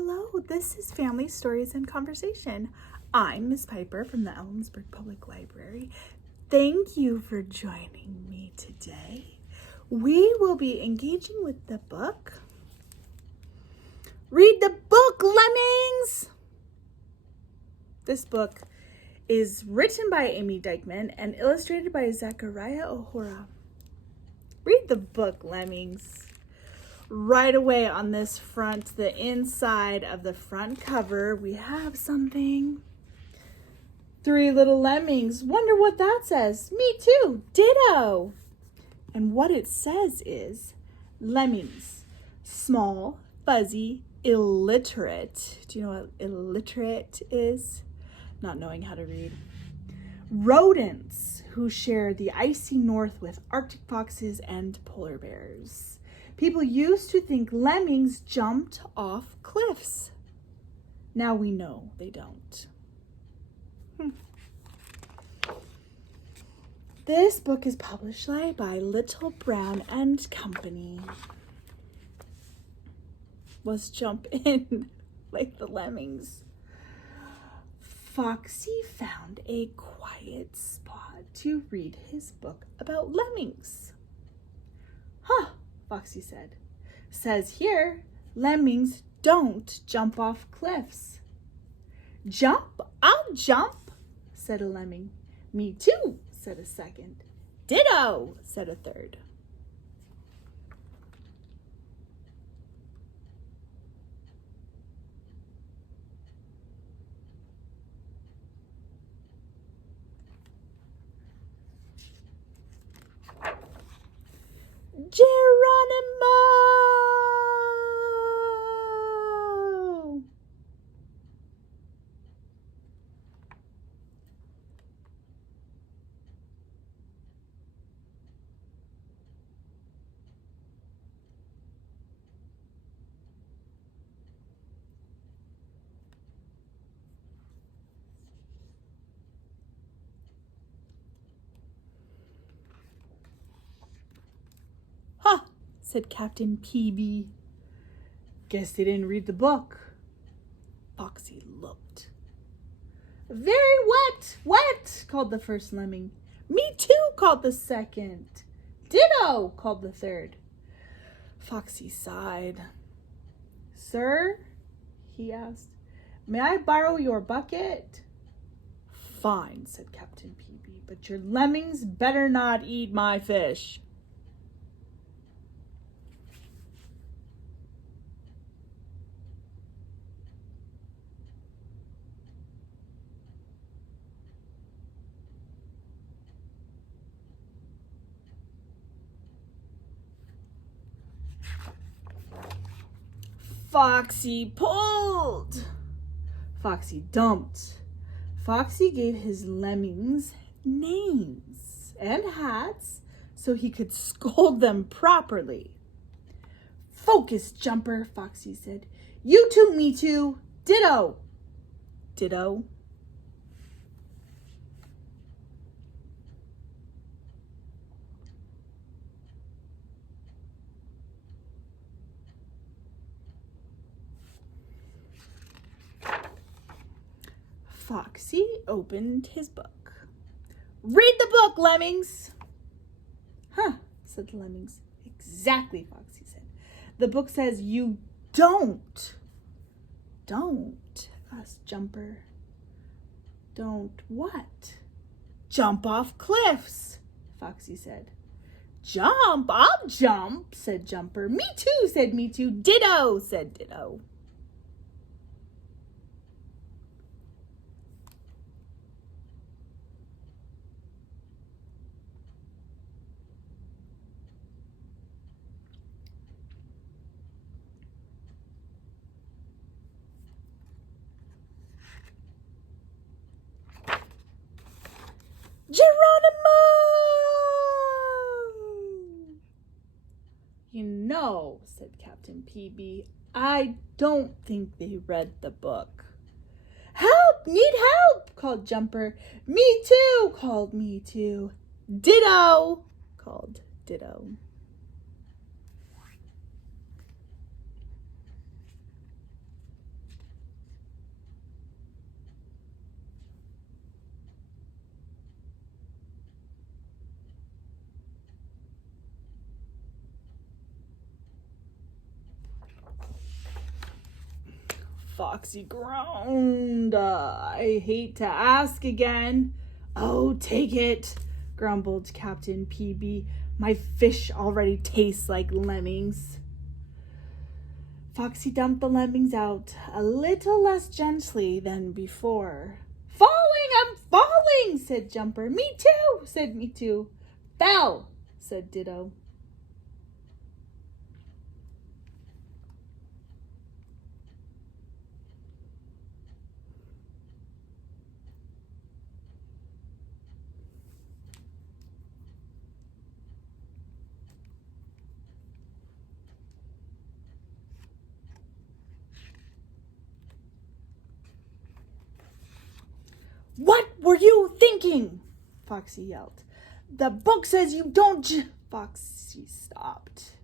Hello, this is Family Stories and Conversation. I'm Miss Piper from the Ellensburg Public Library. Thank you for joining me today. We will be engaging with the book. Read the book, Lemmings! This book is written by Amy Dyckman and illustrated by Zachariah. Read the book, Lemmings. Right away on this front, the inside of the front cover, we have something. 3 little lemmings. Wonder what that says. Me too. Ditto. And what it says is, lemmings, small, fuzzy, illiterate. Do you know what illiterate is? Not knowing how to read. Rodents who share the icy north with Arctic foxes and polar bears. People used to think lemmings jumped off cliffs. Now we know they don't. This book is published by Little Brown and Company. Let's jump in like the lemmings. Foxy found a quiet spot to read his book about lemmings. Foxy said. Says here, lemmings don't jump off cliffs. Jump, I'll jump, said a lemming. Me too, said a second. Ditto, said a third. Geronimo! Said Captain PB. Guess they didn't read the book. Foxy looked. Very wet, called the first lemming. Me too, called the second. Ditto, called the third. Foxy sighed. Sir, he asked, may I borrow your bucket? Fine, said Captain PB, but your lemmings better not eat my fish. Foxy pulled. Foxy dumped. Foxy gave his lemmings names and hats so he could scold them properly. Focus, Jumper, Foxy said. You too, me too. Ditto. Ditto. Foxy opened his book. Read the book, lemmings. Said the lemmings. Exactly, Foxy said. The book says you don't. Don't, asked Jumper. Don't what? Jump off cliffs, Foxy said. Jump, I'll jump, said Jumper. Me too, said Me too. Ditto, said Ditto. Geronimo! You know, said Captain PB, I don't think they read the book. Help! Need help! Called Jumper. Me too! Called Me too. Ditto! Called Ditto. Foxy groaned. I hate to ask again. Oh, take it, grumbled Captain PB. My fish already tastes like lemmings. Foxy dumped the lemmings out a little less gently than before. Falling, I'm falling, said Jumper. Me too, said Me Too. Fell, said Ditto. What were you thinking? Foxy yelled. The book says you don't. Foxy stopped.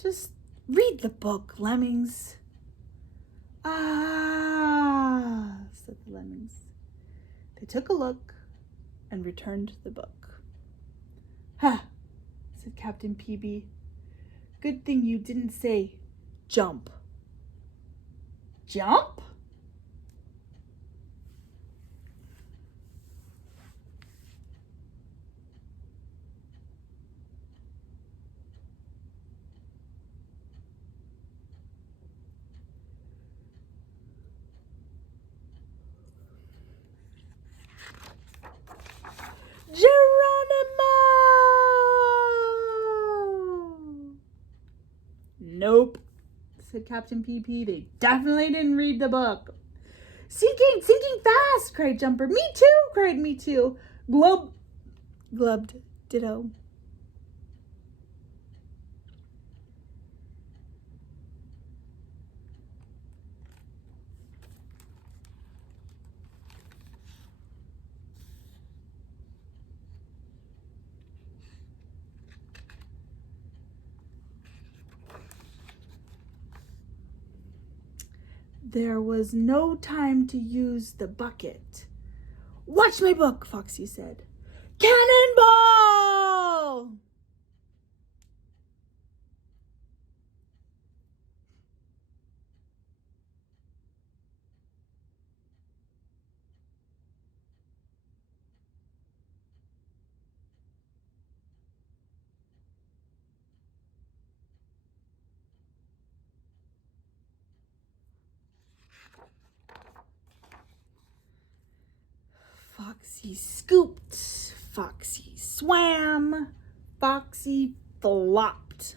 Just read the book, Lemmings. Ah, said the Lemmings. They took a look and returned the book. Ha, said Captain PB. Good thing you didn't say jump. Jump? Geronimo! Nope, said Captain PP. They definitely didn't read the book. Sinking fast, cried Jumper. Me too, cried Me Too. Glub, glubbed Ditto. There was no time to use the bucket. Watch my book, Foxy said. Cannonball! Foxy scooped, Foxy swam, Foxy flopped.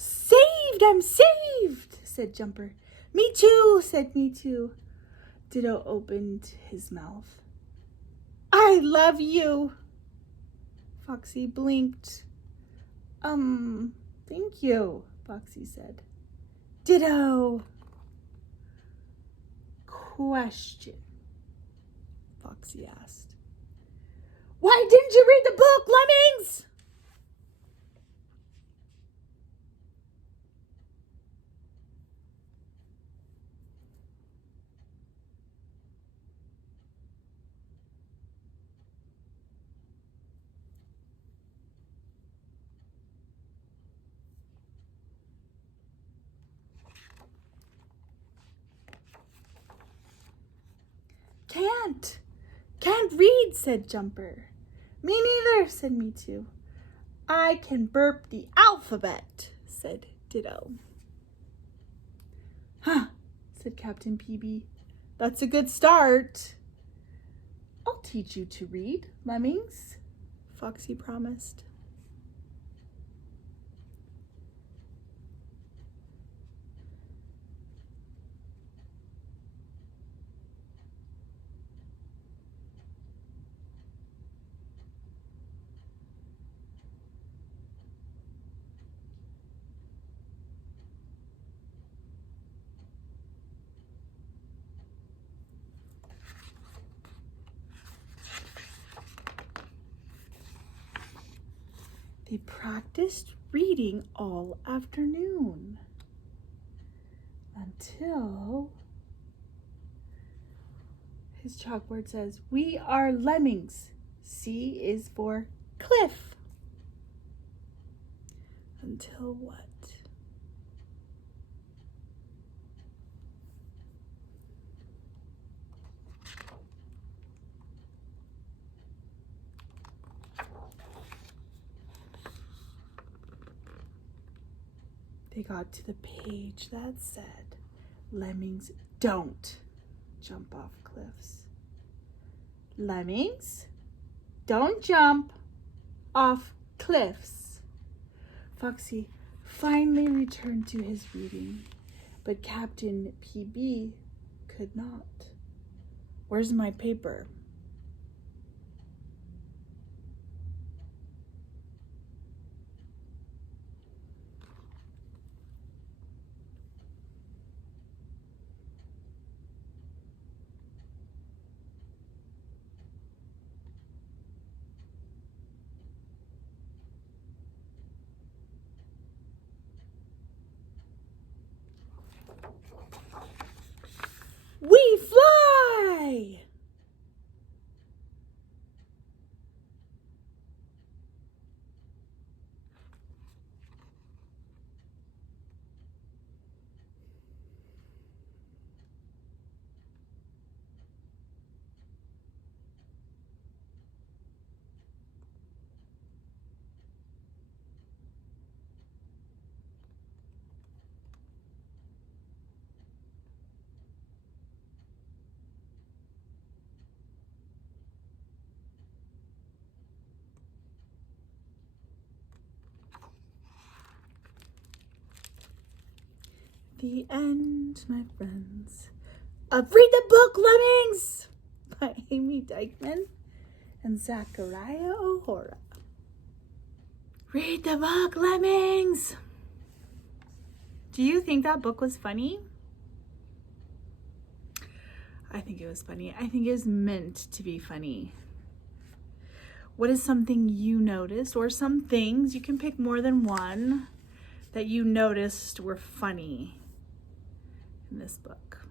Saved, I'm saved, said Jumper. Me too, said Me Too. Ditto opened his mouth. I love you. Foxy blinked. Thank you, Foxy said. Ditto. Question, Foxy asked. Why didn't you read the book, Lemmings? Can't read, said Jumper. Me neither, said Me Too. I can burp the alphabet, said Ditto. Huh, said Captain PB. That's a good start. I'll teach you to read, Lemmings, Foxy promised. They practiced reading all afternoon until his chalkboard says, "We are lemmings. C is for cliff." Until what? They got to the page that said, "Lemmings don't jump off cliffs." Lemmings don't jump off cliffs. Foxy finally returned to his reading, but Captain PB could not. "Where's my paper?" "We fly!" The end, my friends, of Read the Book, Lemmings by Amy Dyckman and Zachariah O'Hora. Read the book, Lemmings! Do you think that book was funny? I think it was funny. I think it was meant to be funny. What is something you noticed, or some things, you can pick more than one, that you noticed were funny in this book?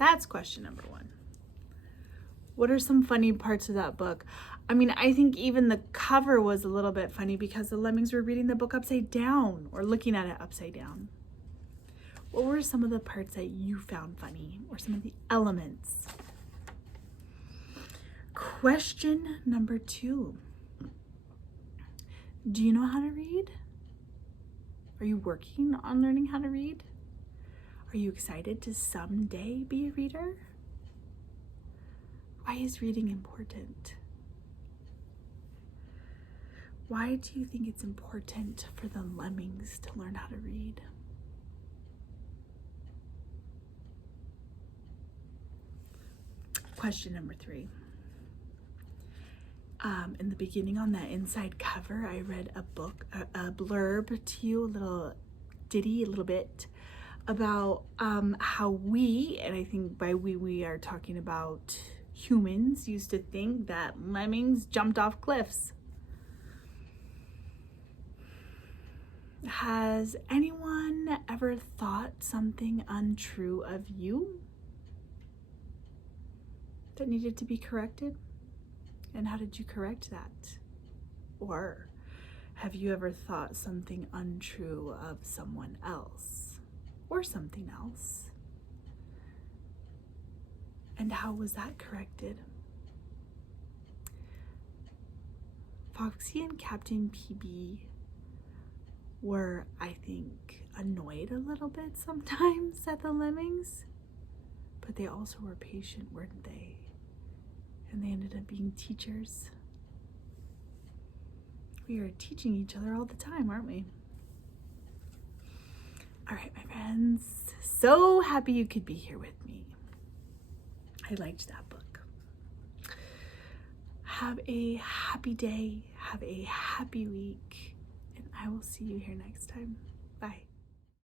That's question number one. What are some funny parts of that book? I mean, I think even the cover was a little bit funny because the lemmings were reading the book upside down, or looking at it upside down. What were some of the parts that you found funny, or some of the elements? Question number two. Do you know how to read? Are you working on learning how to read? Are you excited to someday be a reader? Why is reading important? Why do you think it's important for the lemmings to learn how to read? Question number three. In the beginning, on that inside cover, I read a blurb to you, a little ditty, a little bit, about how we, and I think by we are talking about humans, used to think that lemmings jumped off cliffs. Has anyone ever thought something untrue of you that needed to be corrected? And how did you correct that? Or have you ever thought something untrue of someone else or something else? And how was that corrected? Foxy and Captain PB were, I think, annoyed a little bit sometimes at the lemmings, but they also were patient, weren't they? And they ended up being teachers. We are teaching each other all the time, aren't we? All right, my friends, so happy you could be here with me. I liked that book. Have a happy day, have a happy week, and I will see you here next time. Bye.